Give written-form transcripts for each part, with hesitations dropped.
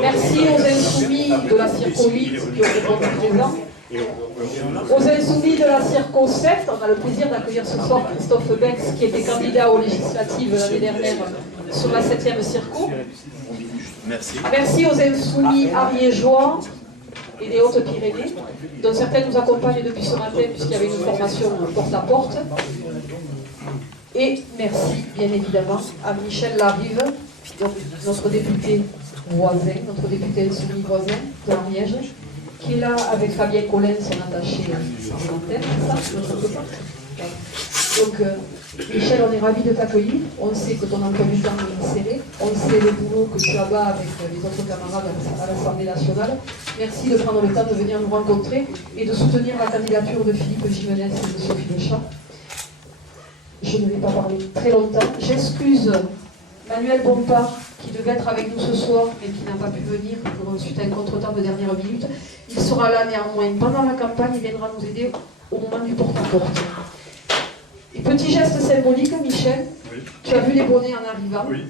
Merci aux insoumis de la Circo 8 qui ont répondu présent. Aux insoumis de la Circo 7, on a le plaisir d'accueillir ce soir Christophe Bex qui était candidat aux législatives l'année dernière sur la 7e Circo. Merci. Merci aux insoumis ariégeois et des Hautes-Pyrénées, dont certains nous accompagnent depuis ce matin puisqu'il y avait une formation porte-à-porte. Et merci bien évidemment à Michel Larive, donc notre député voisin, notre député insoumis voisin de l'Ariège, qui est là avec Fabien Collin, son attaché en antenne, c'est ça, notre copain. Donc, Michel, on est ravis de t'accueillir. On sait que ton emploi du temps est serré. On sait le boulot que tu as bas avec les autres camarades à l'Assemblée nationale. Merci de prendre le temps de venir nous rencontrer et de soutenir la candidature de Philippe Gimenez et de Sophie Deschamps. Je ne vais pas parler très longtemps. J'excuse Manuel Bompard, qui devait être avec nous ce soir, mais qui n'a pas pu venir suite à un contretemps de dernière minute. Il sera là néanmoins pendant la campagne et viendra nous aider au moment du porte-à-porte. Et petit geste symbolique, Michel, oui. Tu as vu les bonnets en arrivant. Oui.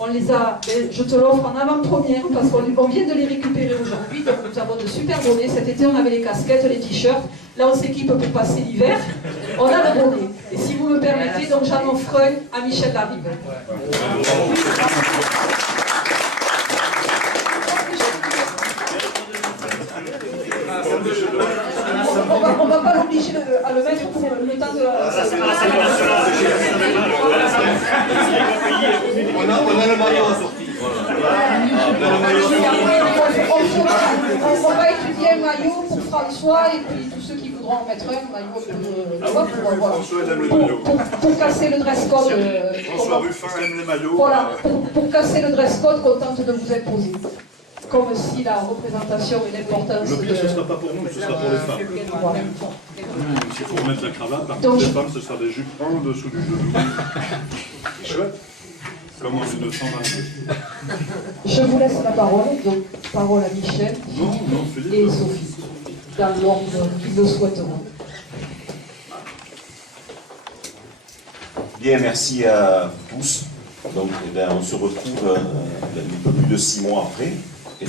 On les a, je te l'offre en avant-première parce qu'on vient de les récupérer aujourd'hui. Donc nous avons de super bonnets. Cet été, on avait les casquettes, les t-shirts. Là, on s'équipe pour passer l'hiver. On a le bonnet. Et si vous me permettez, donc j'en offre un à Michel Larive. On ne va pas l'obliger à le mettre pour le temps de la... On a le maillot à sortir. On va étudier un maillot pour François et puis tous ceux qui voudront en mettre un maillot pour casser le dress code. François Ruffin aime les maillots. Voilà, pour casser le dress code, contente de vous imposer. Comme si la représentation et l'importance... Le pire, ce ne sera pas pour nous, ce sera pour les femmes. Voilà. S'il faut remettre la cravate, par contre, les femmes, ce sera des jupes en dessous du genou. C'est chouette. Comme en 1922. Je vous laisse la parole, donc parole à Michel, Philippe et Sophie, dans l'ordre qu'ils le souhaiteront. Bien, merci à vous tous. Donc, on se retrouve un peu plus de 6 mois après. Et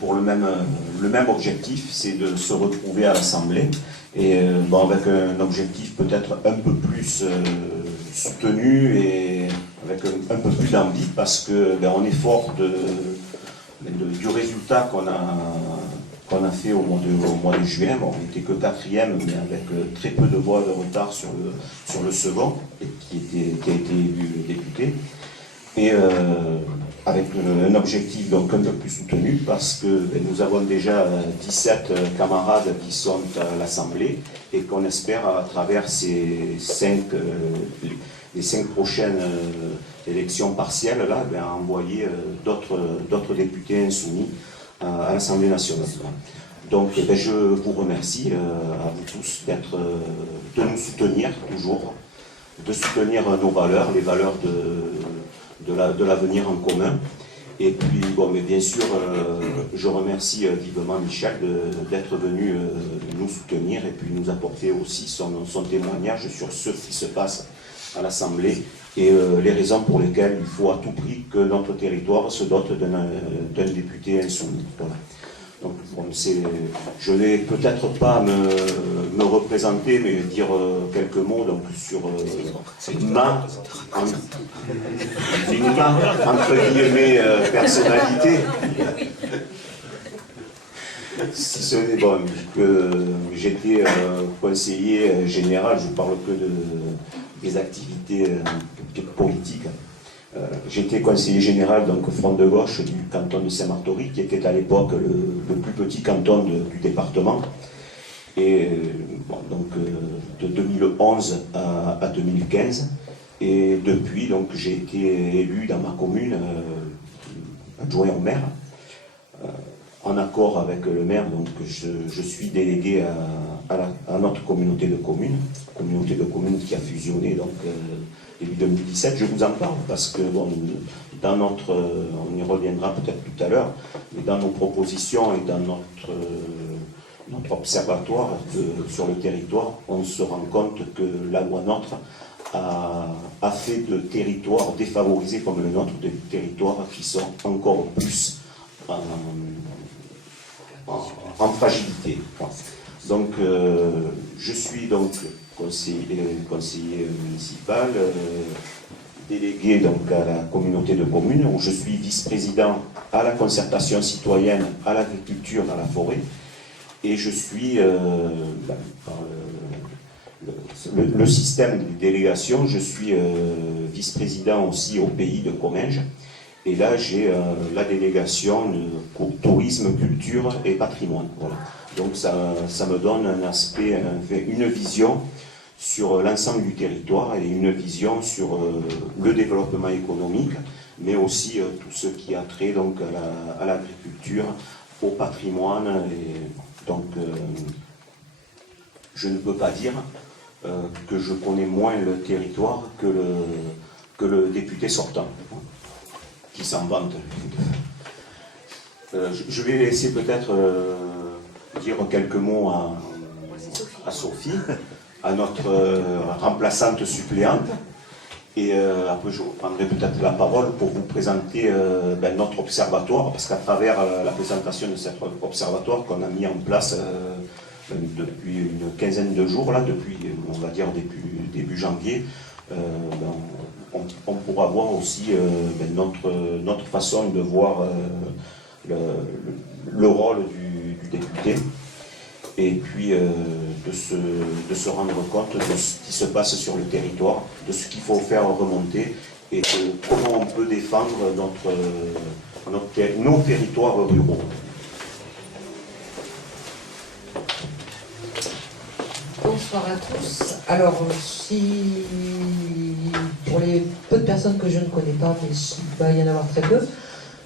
pour le même objectif, c'est de se retrouver à l'Assemblée, et avec un objectif peut-être un peu plus soutenu et avec un peu plus d'envie, parce que on est fort du résultat qu'on a fait au mois de juin. Bon, on n'était que 4e, mais avec très peu de voix de retard sur le second, et qui a été élu député. Et avec un objectif donc un peu plus soutenu, parce que nous avons déjà 17 camarades qui sont à l'Assemblée, et qu'on espère à travers les 5 prochaines élections partielles là, envoyer d'autres députés insoumis à l'Assemblée nationale. Donc je vous remercie à vous tous de nous soutenir toujours, de soutenir nos valeurs, les valeurs de l'avenir en commun. Et puis, mais bien sûr, je remercie vivement Michel d'être venu nous soutenir et puis nous apporter aussi son témoignage sur ce qui se passe à l'Assemblée et les raisons pour lesquelles il faut à tout prix que notre territoire se dote d'un député insoumis. Voilà. Donc, je ne vais peut-être pas me représenter, mais dire quelques mots donc, sur ma entre guillemets, personnalité. Si ce n'est que j'étais conseiller général, je ne parle que des activités politiques. J'étais conseiller général donc Front de gauche du canton de Saint-Martory, qui était à l'époque le plus petit canton du département. Et bon, donc de 2011 à 2015. Et depuis, donc, j'ai été élu dans ma commune adjoint au maire. En accord avec le maire, donc je suis délégué à notre communauté de communes qui a fusionné donc début 2017. Je vous en parle parce que bon, dans notre, on y reviendra peut-être tout à l'heure, mais dans nos propositions et dans notre observatoire sur le territoire, on se rend compte que la loi NOTRe a fait de territoires défavorisés comme le nôtre des territoires qui sont encore plus en fragilité. Donc, je suis donc conseiller municipal, délégué donc à la communauté de communes, où je suis vice-président à la concertation citoyenne, à l'agriculture, à la forêt, et je suis par le système de délégation, je suis vice-président aussi au pays de Comminges. Et là, j'ai la délégation de tourisme, culture et patrimoine. Voilà. Donc ça me donne un aspect, une vision sur l'ensemble du territoire et une vision sur le développement économique, mais aussi tout ce qui a trait donc à l'agriculture, au patrimoine. Et donc, je ne peux pas dire que je connais moins le territoire que le député sortant, qui s'en vante. Je vais laisser peut-être dire quelques mots à Sophie, à notre remplaçante suppléante, et après je prendrai peut-être la parole pour vous présenter notre observatoire, parce qu'à travers la présentation de cet observatoire qu'on a mis en place depuis une quinzaine de jours, là, depuis, on va dire, début janvier, on pourra voir aussi notre façon de voir le rôle du député, et puis de se rendre compte de ce qui se passe sur le territoire, de ce qu'il faut faire remonter, et de comment on peut défendre nos territoires ruraux. Bonsoir à tous. Alors, pour les peu de personnes que je ne connais pas, mais il va y en avoir très peu,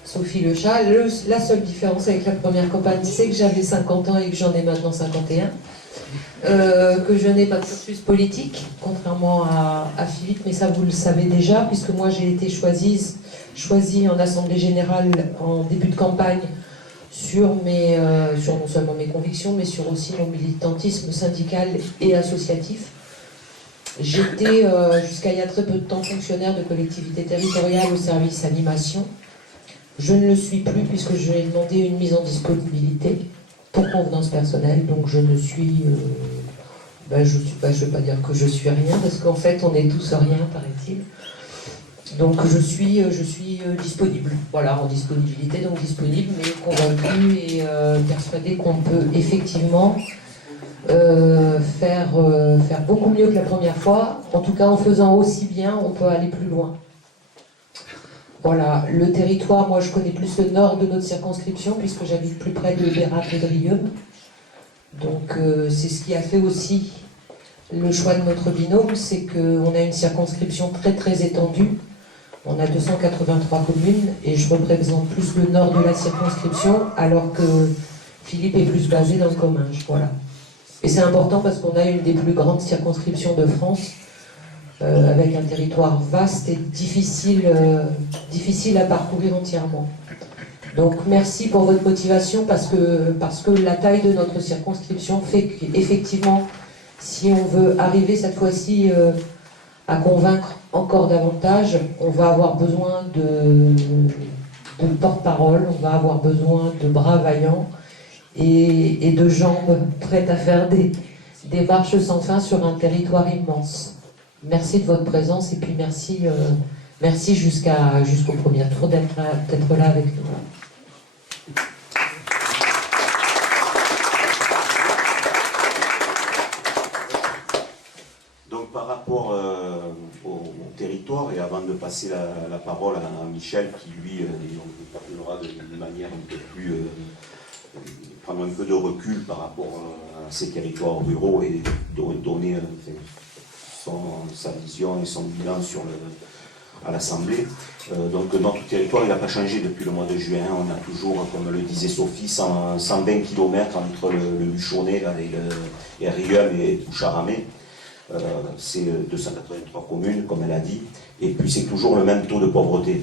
Sophie Le Chat, la seule différence avec la première campagne, c'est que j'avais 50 ans et que j'en ai maintenant 51. Que je n'ai pas de cursus politique, contrairement à Philippe, mais ça vous le savez déjà, puisque moi j'ai été choisie en Assemblée Générale en début de campagne sur non seulement mes convictions, mais sur aussi mon militantisme syndical et associatif. J'étais jusqu'à il y a très peu de temps fonctionnaire de collectivité territoriale au service animation. Je ne le suis plus puisque j'ai demandé une mise en disponibilité pour convenance personnelle, donc je ne suis... je ne vais pas dire que je suis rien, parce qu'en fait on est tous rien, paraît-il. Donc je suis disponible, voilà, en disponibilité, donc disponible, mais convaincue et persuadée qu'on peut effectivement faire beaucoup mieux que la première fois. En tout cas, en faisant aussi bien, on peut aller plus loin. Voilà, le territoire, moi je connais plus le nord de notre circonscription, puisque j'habite plus près de Bérap et de Rieux. Donc c'est ce qui a fait aussi le choix de notre binôme, c'est qu'on a une circonscription très très étendue. On a 283 communes et je représente plus le nord de la circonscription, alors que Philippe est plus basé dans le Comminges. Voilà. Et c'est important parce qu'on a une des plus grandes circonscriptions de France, avec un territoire vaste et difficile à parcourir entièrement. Donc merci pour votre motivation, parce que la taille de notre circonscription fait qu'effectivement, si on veut arriver cette fois-ci à convaincre encore davantage, on va avoir besoin de porte-parole, on va avoir besoin de bras vaillants et de jambes prêtes à faire des marches sans fin sur un territoire immense. Merci de votre présence et puis merci jusqu'au premier tour d'être là avec nous. Donc par rapport au territoire, et avant de passer la parole à Michel, qui lui parlera d'une manière un peu plus, prendre prendre un peu de recul par rapport à ces territoires ruraux et donner sa vision et son bilan à l'Assemblée. Donc notre territoire n'a pas changé depuis le mois de juin. On a toujours, comme le disait Sophie, 120 km entre le Luchonnet et Riom et Toucharamé. C'est 283 communes, comme elle a dit. Et puis c'est toujours le même taux de pauvreté.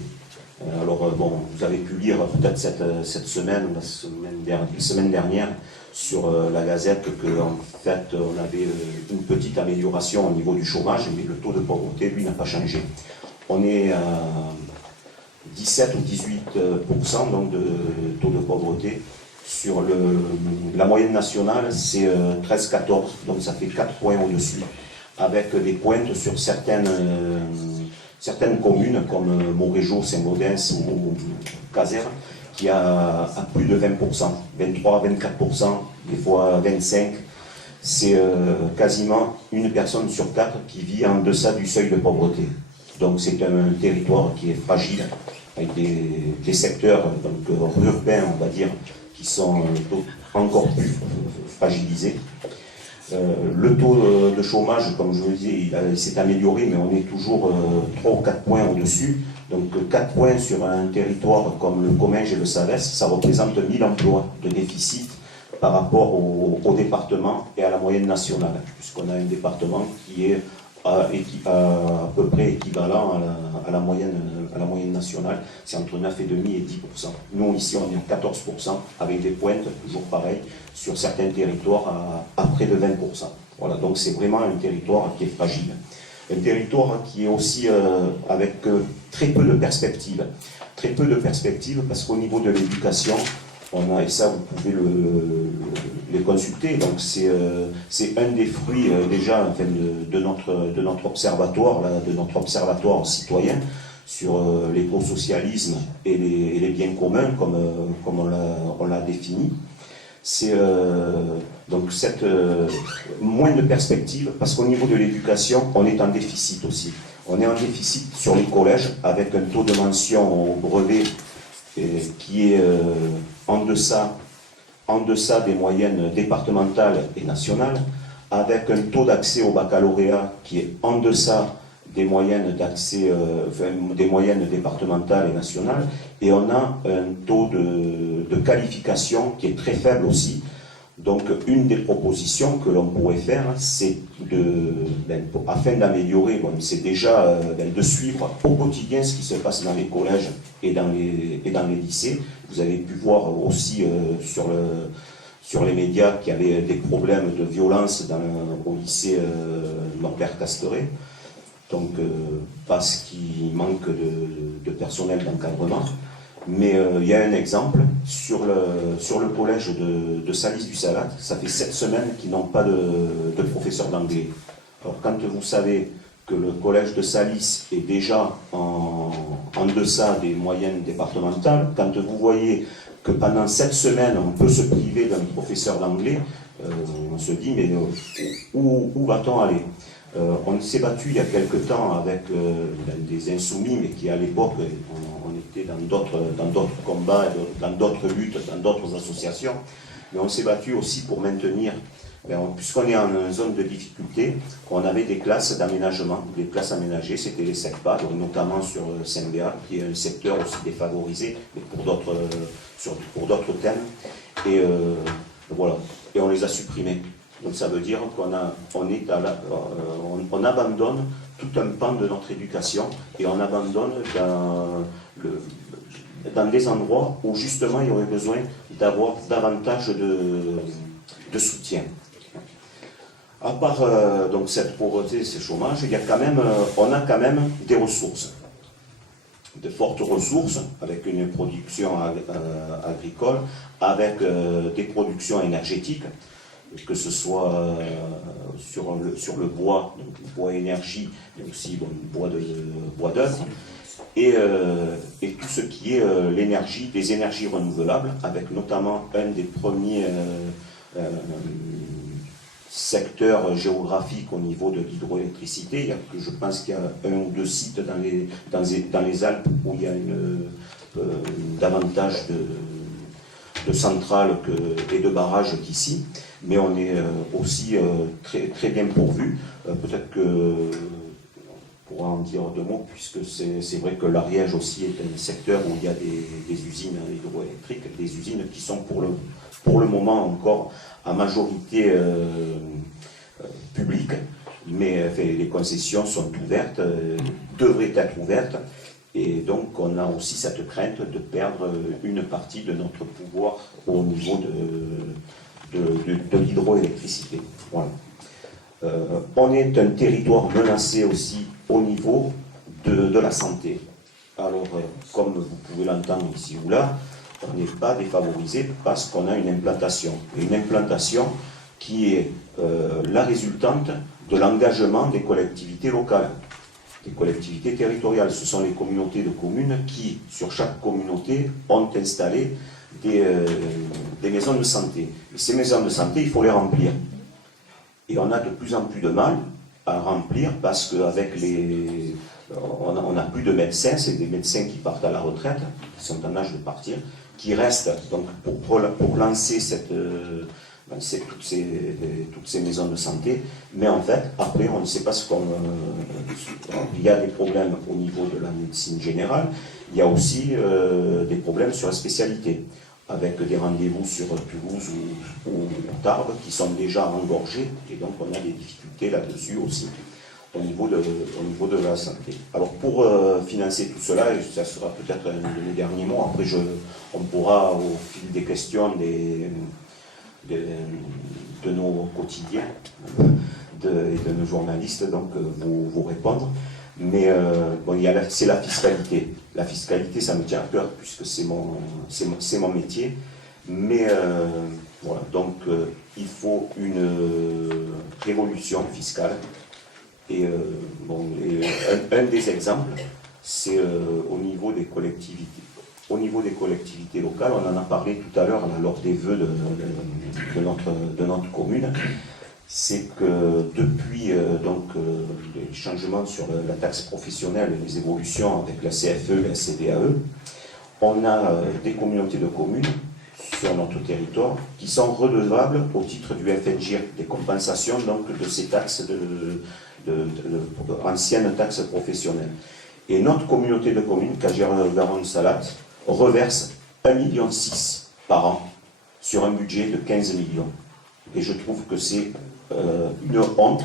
Alors bon, vous avez pu lire peut-être cette semaine, la semaine dernière, sur la Gazette, qu'en fait on avait une petite amélioration au niveau du chômage, mais le taux de pauvreté, lui, n'a pas changé. On est à 17 ou 18% donc, de taux de pauvreté. Sur la moyenne nationale, c'est 13-14, donc ça fait 4 points au-dessus, avec des pointes sur certaines communes comme Montrégeau, Saint-Gaudens ou Caser, qui a à plus de 20%, 23, 24%, des fois 25%. C'est quasiment une personne sur 4 qui vit en deçà du seuil de pauvreté. Donc c'est un territoire qui est fragile, avec des secteurs donc, urbains, on va dire, qui sont encore plus fragilisés. Le taux de chômage, comme je vous le disais, il s'est amélioré, mais on est toujours 3 ou 4 points au-dessus. Donc 4 points sur un territoire comme le Comminges et le Savès, ça représente 1000 emplois de déficit par rapport au département et à la moyenne nationale, puisqu'on a un département qui est à peu près équivalent à la moyenne nationale, c'est entre 9,5 et 10%. Nous, ici, on est à 14%, avec des pointes, toujours pareil, sur certains territoires à près de 20%. Voilà, donc c'est vraiment un territoire qui est fragile. Un territoire qui est aussi avec très peu de perspectives. Très peu de perspectives, parce qu'au niveau de l'éducation, on a, et ça vous pouvez les consulter, donc c'est un des fruits déjà enfin, de notre observatoire, là, de notre observatoire citoyen sur l'écosocialisme et les biens communs comme on l'a défini. C'est donc moins de perspectives, parce qu'au niveau de l'éducation, on est en déficit aussi. On est en déficit sur les collèges avec un taux de mention au brevet qui est en deçà des moyennes départementales et nationales, avec un taux d'accès au baccalauréat qui est en deçà des moyennes d'accès, des moyennes départementales et nationales, et on a un taux de qualification qui est très faible aussi. Donc une des propositions que l'on pourrait faire, c'est afin d'améliorer, c'est déjà de suivre au quotidien ce qui se passe dans les collèges et dans les lycées. Vous avez pu voir aussi sur les médias qu'il y avait des problèmes de violence au lycée Norbert Casteret, donc parce qu'il manque de personnel d'encadrement. Mais il y a un exemple sur le collège de Salis-du-Salat. Ça fait 7 semaines qu'ils n'ont pas de professeur d'anglais. Alors quand vous savez que le collège de Salis est déjà en deçà des moyennes départementales, quand vous voyez que pendant 7 semaines on peut se priver d'un professeur d'anglais, on se dit mais où va-t-on aller? On s'est battu il y a quelque temps avec des insoumis, mais qui à l'époque, on était dans d'autres combats, dans d'autres luttes, dans d'autres associations. Mais on s'est battu aussi pour maintenir, puisqu'on est en zone de difficulté, on avait des classes d'aménagement, des classes aménagées, c'était les SECPA, donc notamment sur Saint-Béat, qui est un secteur aussi défavorisé, mais pour d'autres thèmes. Et voilà, et on les a supprimés. Donc ça veut dire qu'on abandonne tout un pan de notre éducation et on abandonne dans des endroits où justement il y aurait besoin d'avoir davantage de soutien. À part donc cette pauvreté, ce chômage, on a quand même des ressources, de fortes ressources, avec une production agricole, avec des productions énergétiques, que ce soit sur le bois, donc le bois énergie, mais aussi le bois d'œuvre, et tout ce qui est l'énergie, des énergies renouvelables, avec notamment un des premiers secteurs géographiques au niveau de l'hydroélectricité. Je pense qu'il y a 1 ou 2 sites dans les Alpes où il y a davantage centrales et de barrages qu'ici, mais on est aussi très, très bien pourvu. Peut-être que on pourra en dire deux mots, puisque c'est vrai que l'Ariège aussi est un secteur où il y a des usines hydroélectriques, des usines qui sont pour le moment encore à majorité publique, mais les concessions sont ouvertes, devraient être ouvertes, et donc on a aussi cette crainte de perdre une partie de notre pouvoir au niveau de l'hydroélectricité. Voilà. On est un territoire menacé aussi au niveau de la santé. Alors, comme vous pouvez l'entendre ici ou là, on n'est pas défavorisé parce qu'on a une implantation. Et une implantation qui est la résultante de l'engagement des collectivités locales, des collectivités territoriales. Ce sont les communautés de communes qui, sur chaque communauté, ont installé des maisons de santé. Et ces maisons de santé, il faut les remplir. Et on a de plus en plus de mal à remplir parce qu'avec on n'a plus de médecins, c'est des médecins qui partent à la retraite, qui sont en âge de partir, qui restent donc pour lancer toutes ces maisons de santé. Mais en fait, après, on ne sait pas il y a des problèmes au niveau de la médecine générale, il y a aussi des problèmes sur la spécialité, avec des rendez-vous sur Toulouse ou Tarbes qui sont déjà engorgés, et donc on a des difficultés là-dessus aussi, au niveau de la santé. Alors pour financer tout cela, et ça sera peut-être un de mes derniers mots, après on pourra au fil des questions de nos quotidiens et de nos journalistes donc vous répondre. Mais bon, c'est la fiscalité. La fiscalité, ça me tient à cœur puisque c'est mon métier. Mais voilà, donc il faut une révolution fiscale. Et, un des exemples, c'est au niveau des collectivités. Au niveau des collectivités locales, on en a parlé tout à l'heure lors des vœux de notre commune. C'est que depuis les changements sur la taxe professionnelle et les évolutions avec la CFE et la CVAE, on a des communautés de communes sur notre territoire qui sont redevables au titre du FNGIR, des compensations donc de ces taxes, anciennes taxes professionnelles. Et notre communauté de communes, Cageres-Garonne-Salac, reverse 1,6 million par an sur un budget de 15 millions. Et je trouve que c'est une honte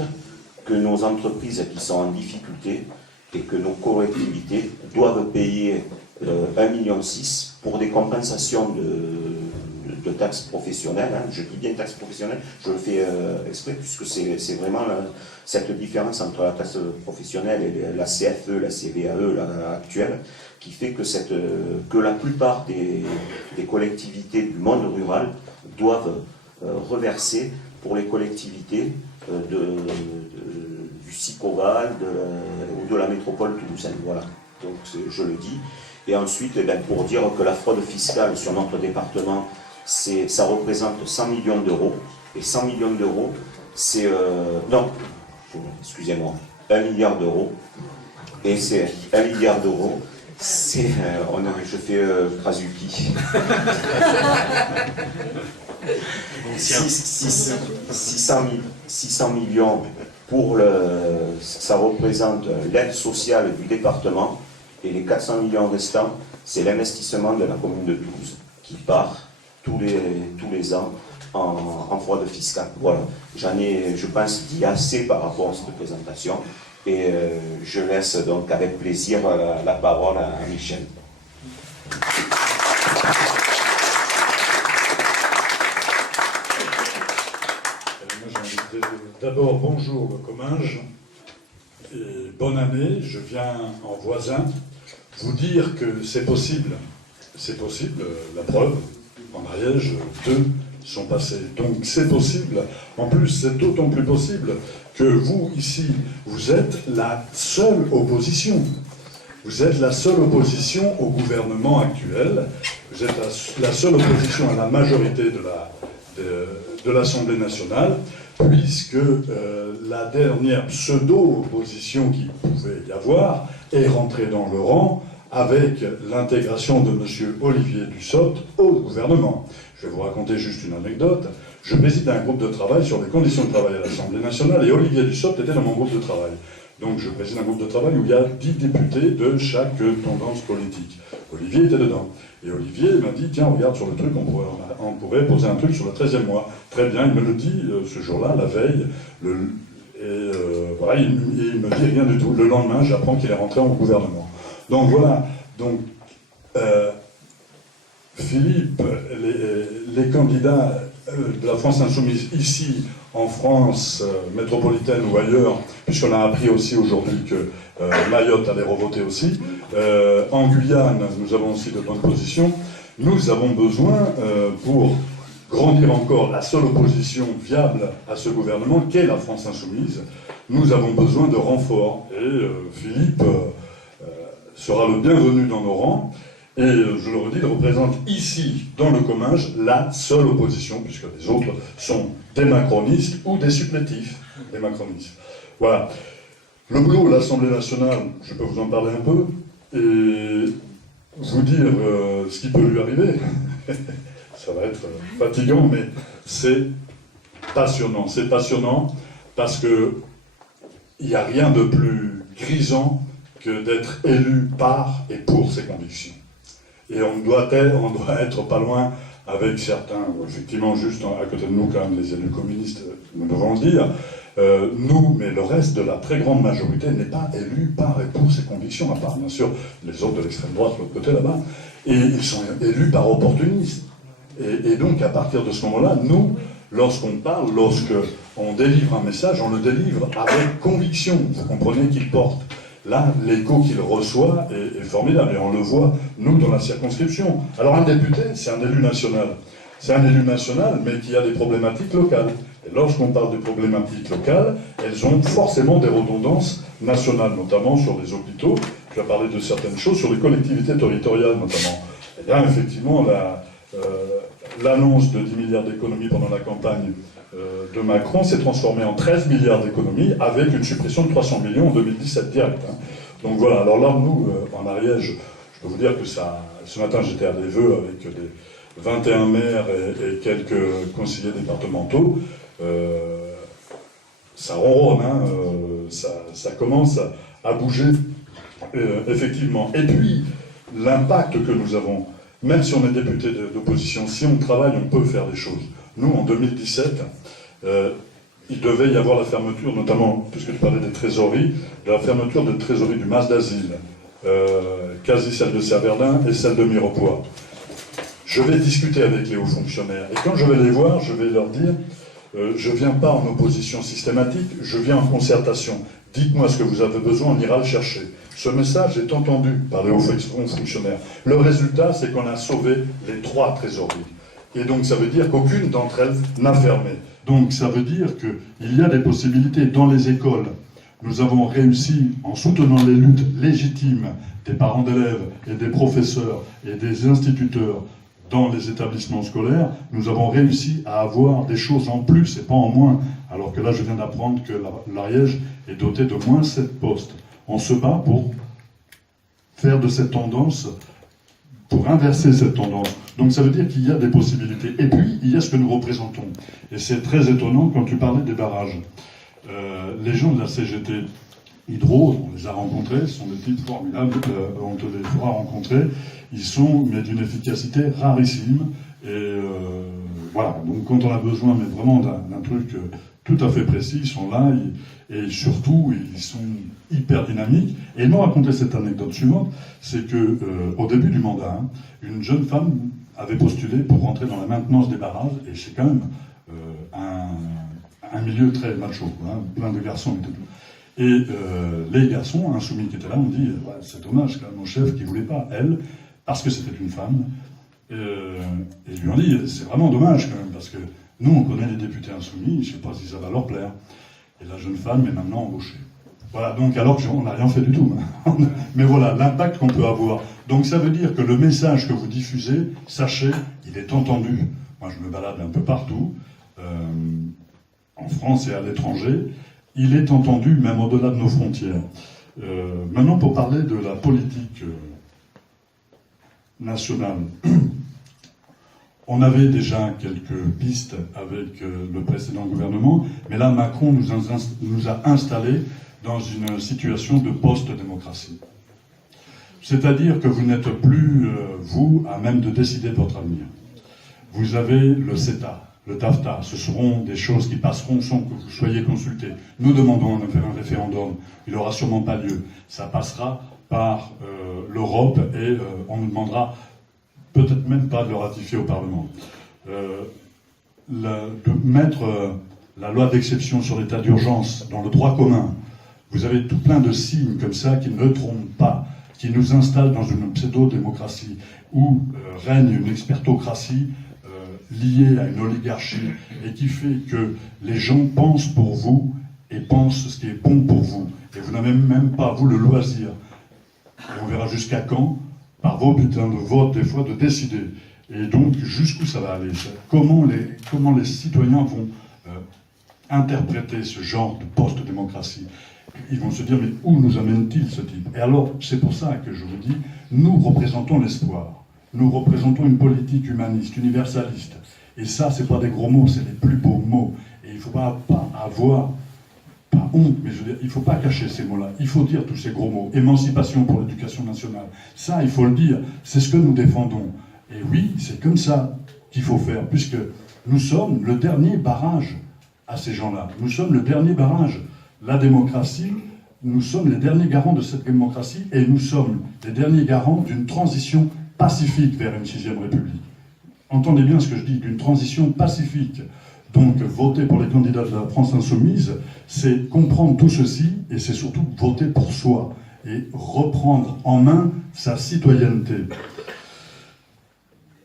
que nos entreprises qui sont en difficulté et que nos collectivités doivent payer 1,6 million pour des compensations de taxes professionnelles. Hein. Je dis bien taxes professionnelles, je le fais exprès puisque c'est vraiment cette différence entre la taxe professionnelle et la CFE, la CVAE actuelle qui fait que la plupart des collectivités du monde rural doivent reverser pour les collectivités du SICOVAL ou de la métropole toulousaine. Voilà, donc je le dis. Et ensuite, pour dire que la fraude fiscale sur notre département, ça représente 100 millions d'euros. Et 100 millions d'euros, c'est... non, excusez-moi, 1 milliard d'euros. Et c'est 1 milliard d'euros. Je fais Krasuki. 600 millions ça représente l'aide sociale du département et les 400 millions restants, c'est l'investissement de la commune de Toulouse qui part tous les ans en fraude fiscale. Voilà, je pense, dit assez par rapport à cette présentation et je laisse donc avec plaisir la parole à Michel. D'abord, bonjour Comminges, et bonne année. Je viens en voisin vous dire que c'est possible, la preuve, en Ariège, 2 sont passés. Donc c'est possible, en plus c'est d'autant plus possible que vous, ici, vous êtes la seule opposition. Vous êtes la seule opposition au gouvernement actuel, vous êtes la seule opposition à la majorité de l'Assemblée nationale, puisque la dernière pseudo-opposition qu'il pouvait y avoir est rentrée dans le rang avec l'intégration de M. Olivier Dussopt au gouvernement. Je vais vous raconter juste une anecdote. Je préside un groupe de travail sur les conditions de travail à l'Assemblée nationale et Olivier Dussopt était dans mon groupe de travail. Donc je préside un groupe de travail où il y a 10 députés de chaque tendance politique. Olivier était dedans. Et Olivier m'a dit, tiens, regarde sur le truc, on pourrait poser un truc sur le 13e mois. Très bien, il me le dit ce jour-là, la veille. Voilà, il me dit rien du tout. Le lendemain, j'apprends qu'il est rentré en gouvernement. Donc voilà. Donc, Philippe, les candidats de la France insoumise ici, en France métropolitaine ou ailleurs, puisqu'on a appris aussi aujourd'hui que Mayotte allait revoter aussi, en Guyane, nous avons aussi de bonnes positions. Nous avons besoin, pour grandir encore la seule opposition viable à ce gouvernement, qu'est la France insoumise, nous avons besoin de renforts. Et Philippe sera le bienvenu dans nos rangs. Et je le redis, il représente ici, dans le Comminges, la seule opposition, puisque les autres sont des macronistes ou des supplétifs des macronistes. Voilà. Le boulot de l'Assemblée nationale, je peux vous en parler un peu, et vous dire ce qui peut lui arriver. Ça va être fatigant, mais c'est passionnant. C'est passionnant parce que il n'y a rien de plus grisant que d'être élu par et pour ses convictions. Et on doit être pas loin avec certains, effectivement juste à côté de nous quand même, les élus communistes, nous devons le dire, nous, mais le reste de la très grande majorité n'est pas élu par et pour ses convictions, à part bien sûr les autres de l'extrême droite, de l'autre côté là-bas, et ils sont élus par opportunisme. Et donc à partir de ce moment-là, nous, lorsqu'on parle, lorsqu'on délivre un message, on le délivre avec conviction, vous comprenez qu'il porte. Là, l'écho qu'il reçoit est formidable, et on le voit, nous, dans la circonscription. Alors un député, c'est un élu national. C'est un élu national, mais qui a des problématiques locales. Et lorsqu'on parle de problématiques locales, elles ont forcément des redondances nationales, notamment sur les hôpitaux. Je vais parler de certaines choses, sur les collectivités territoriales notamment. Eh bien, effectivement, l'annonce de 10 milliards d'économies pendant la campagne de Macron s'est transformée en 13 milliards d'économies avec une suppression de 300 millions en 2017 direct. Donc voilà, alors là, nous, en Ariège, je peux vous dire que ce matin, j'étais à des vœux avec des 21 maires et quelques conseillers départementaux. Ça ronronne, ça commence à bouger, effectivement. Et puis, l'impact que nous avons, même si on est député d'opposition, si on travaille, on peut faire des choses. Nous, en 2017, il devait y avoir la fermeture, notamment, puisque tu parlais des trésoreries, de la fermeture de trésorerie du Mas d'Asile, quasi celle de Cerverdin et celle de Mirepoix. Je vais discuter avec les hauts fonctionnaires. Et quand je vais les voir, je vais leur dire, je ne viens pas en opposition systématique, je viens en concertation. Dites-moi ce que vous avez besoin, on ira le chercher. Ce message est entendu par les hauts fonctionnaires. Le résultat, c'est qu'on a sauvé les 3 trésoreries. Et donc ça veut dire qu'aucune d'entre elles n'a fermé. Donc ça veut dire qu'il y a des possibilités dans les écoles. Nous avons réussi, en soutenant les luttes légitimes des parents d'élèves et des professeurs et des instituteurs dans les établissements scolaires, nous avons réussi à avoir des choses en plus et pas en moins. Alors que là, je viens d'apprendre que l'Ariège est doté de moins 7 postes. On se bat pour faire de cette tendance, pour inverser cette tendance. Donc ça veut dire qu'il y a des possibilités. Et puis, il y a ce que nous représentons. Et c'est très étonnant quand tu parlais des barrages. Les gens de la CGT Hydro, on les a rencontrés, ce sont des types formidables, on te les fera rencontrer. Ils sont, mais d'une efficacité rarissime. Et voilà, donc quand on a besoin, mais vraiment d'un truc tout à fait précis, ils sont là, et surtout, ils sont hyper dynamiques. Et ils m'ont raconté cette anecdote suivante, c'est que au début du mandat, une jeune femme avait postulé pour rentrer dans la maintenance des barrages, et c'est quand même un milieu très macho, plein de garçons et tout. Et les garçons insoumis qui étaient là ont dit ouais, c'est dommage quand même, mon chef qui voulait pas, elle, parce que c'était une femme, et ils lui ont dit c'est vraiment dommage quand même, parce que nous on connaît les députés insoumis, je ne sais pas si ça va leur plaire. Et la jeune femme est maintenant embauchée. Voilà, donc alors qu'on n'a rien fait du tout. Mais voilà, l'impact qu'on peut avoir. Donc ça veut dire que le message que vous diffusez, sachez, il est entendu. Moi je me balade un peu partout, en France et à l'étranger. Il est entendu même au-delà de nos frontières. Maintenant, pour parler de la politique nationale, On avait déjà quelques pistes avec le précédent gouvernement, mais là, Macron nous a installés dans une situation de post-démocratie. C'est-à-dire que vous n'êtes plus, vous, à même de décider de votre avenir. Vous avez le CETA, le TAFTA, ce seront des choses qui passeront sans que vous soyez consultés. Nous demandons de faire un référendum, il n'aura sûrement pas lieu. Ça passera par l'Europe et on nous demandera peut-être même pas de le ratifier au Parlement. De mettre la loi d'exception sur l'état d'urgence dans le droit commun, vous avez tout plein de signes comme ça qui ne trompent pas, qui nous installent dans une pseudo-démocratie où règne une expertocratie liée à une oligarchie et qui fait que les gens pensent pour vous et pensent ce qui est bon pour vous. Et vous n'avez même pas, vous, le loisir, et on verra jusqu'à quand, par vos bulletins de vote, des fois, de décider. Et donc, jusqu'où ça va aller? Comment les citoyens vont interpréter ce genre de post-démocratie? Ils vont se dire, mais où nous amène-t-il ce type? Et alors, c'est pour ça que je vous dis, nous représentons l'espoir. Nous représentons une politique humaniste, universaliste. Et ça, c'est pas des gros mots, c'est les plus beaux mots. Et il ne faut pas avoir, pas honte, mais je veux dire, il ne faut pas cacher ces mots-là. Il faut dire tous ces gros mots. Émancipation pour l'éducation nationale. Ça, il faut le dire. C'est ce que nous défendons. Et oui, c'est comme ça qu'il faut faire, puisque nous sommes le dernier barrage à ces gens-là. Nous sommes le dernier barrage. La démocratie, nous sommes les derniers garants de cette démocratie et nous sommes les derniers garants d'une transition pacifique vers une 6e République. Entendez bien ce que je dis, d'une transition pacifique. Donc, voter pour les candidats de la France Insoumise, c'est comprendre tout ceci et c'est surtout voter pour soi et reprendre en main sa citoyenneté.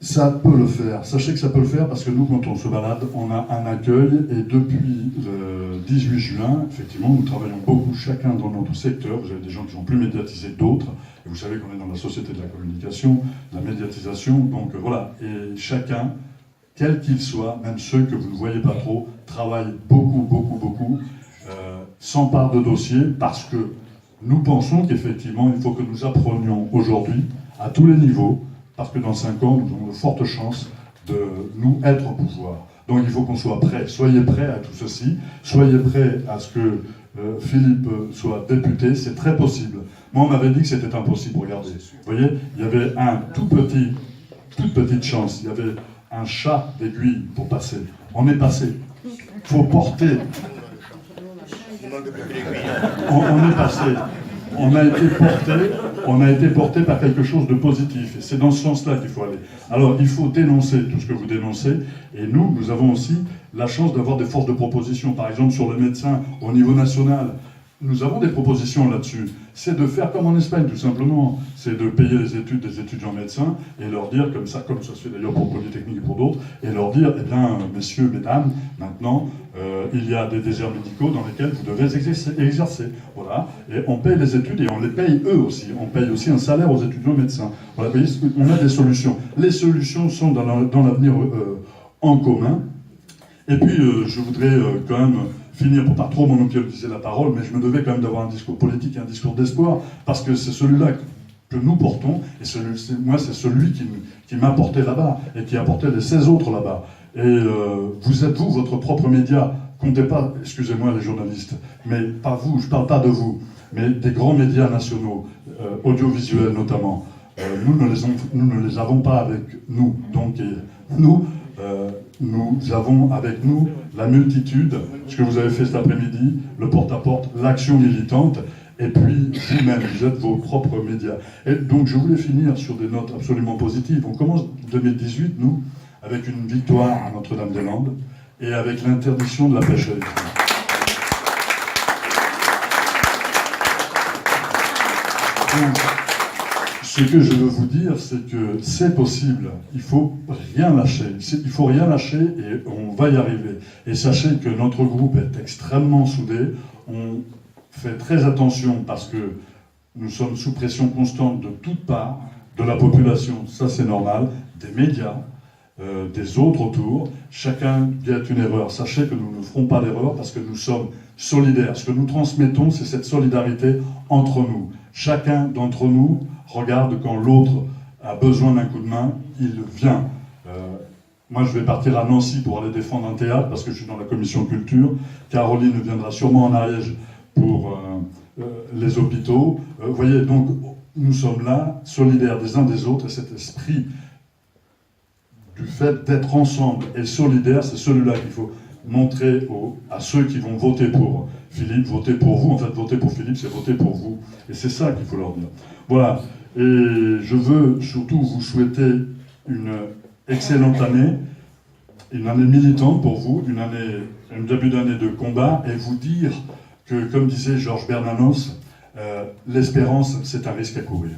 Ça peut le faire. Sachez que ça peut le faire parce que nous, quand on se balade, on a un accueil et depuis le 18 juin, effectivement, nous travaillons beaucoup chacun dans notre secteur. Vous avez des gens qui sont plus médiatisés que d'autres. Et vous savez qu'on est dans la société de la communication, de la médiatisation. Donc voilà. Et chacun, quel qu'il soit, même ceux que vous ne voyez pas trop, travaillent beaucoup, s'emparent de dossiers parce que nous pensons qu'effectivement, il faut que nous apprenions aujourd'hui, à tous les niveaux, parce que dans 5 ans, nous avons de fortes chances de nous être au pouvoir. Donc il faut qu'on soit prêts. Soyez prêts à tout ceci. Soyez prêts à ce que Philippe soit député. C'est très possible. Moi, on m'avait dit que c'était impossible. Regardez. Vous voyez, il y avait toute petite chance. Il y avait un chat d'aiguille pour passer. On est passé. Il faut porter. On est passé. On a été porté par quelque chose de positif. Et c'est dans ce sens-là qu'il faut aller. Alors, il faut dénoncer tout ce que vous dénoncez. Et nous avons aussi la chance d'avoir des forces de proposition. Par exemple, sur le médecin, au niveau national, nous avons des propositions là-dessus. C'est de faire comme en Espagne, tout simplement. C'est de payer les études des étudiants médecins et leur dire, comme ça se fait d'ailleurs pour Polytechnique et pour d'autres, et leur dire, eh bien, messieurs, mesdames, maintenant, il y a des déserts médicaux dans lesquels vous devez exercer. Voilà. Et on paye les études et on les paye eux aussi. On paye aussi un salaire aux étudiants médecins. Voilà. On a des solutions. Les solutions sont dans l'avenir en commun. Et puis, je voudrais quand même finir, pour pas trop monopoliser la parole, mais je me devais quand même d'avoir un discours politique et un discours d'espoir, parce que c'est celui-là que nous portons, et moi c'est celui qui m'a porté là-bas, et qui a porté les 16 autres là-bas. Et vous êtes vous, votre propre média, comptez pas, excusez-moi les journalistes, mais pas vous, je parle pas de vous, mais des grands médias nationaux, audiovisuels notamment, nous ne les avons pas avec nous, donc nous avons avec nous la multitude, ce que vous avez fait cet après-midi, le porte-à-porte, l'action militante, et puis vous-même, vous êtes vos propres médias. Et donc je voulais finir sur des notes absolument positives. On commence 2018, nous, avec une victoire à Notre-Dame-des-Landes, et avec l'interdiction de la pêche électrique. Donc, ce que je veux vous dire, c'est que c'est possible. Il faut rien lâcher. Il faut rien lâcher et on va y arriver. Et sachez que notre groupe est extrêmement soudé. On fait très attention parce que nous sommes sous pression constante de toutes parts, de la population, ça c'est normal, des médias, des autres autour. Chacun guette une erreur. Sachez que nous ne ferons pas d'erreur parce que nous sommes solidaires. Ce que nous transmettons, c'est cette solidarité entre nous. Chacun d'entre nous regarde quand l'autre a besoin d'un coup de main, il vient. Moi, je vais partir à Nancy pour aller défendre un théâtre parce que je suis dans la commission culture. Caroline viendra sûrement en Ariège pour les hôpitaux. Vous voyez, donc, nous sommes là, solidaires des uns des autres, et cet esprit du fait d'être ensemble et solidaires, c'est celui-là qu'il faut montrer à ceux qui vont voter pour Philippe, voter pour vous. En fait, voter pour Philippe, c'est voter pour vous. Et c'est ça qu'il faut leur dire. Voilà. Et je veux surtout vous souhaiter une excellente année, une année militante pour vous, un début d'année de combat, et vous dire que, comme disait Georges Bernanos, l'espérance, c'est un risque à courir.